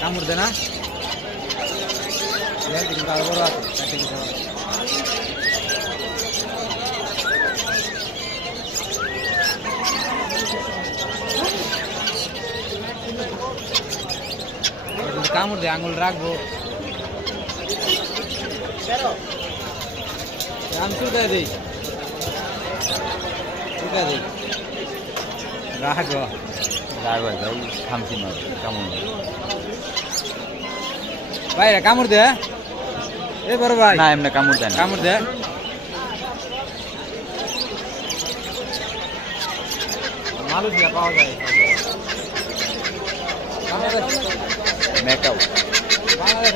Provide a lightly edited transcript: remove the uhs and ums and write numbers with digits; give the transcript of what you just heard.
কামড় দে না কিন্তু আরো বড় আছে কামড় দে আঙুল রাখবো আমি চুলকা দিই চুলকা দিই রাখবো রাখবে ভাই থামছি না কেমন ভাই কামড় দে এ বড় ভাই না এমনি কামড় দেন কামড় দে মালয়েশিয়া পাওয়া যায় মেকাও বাংলাদেশ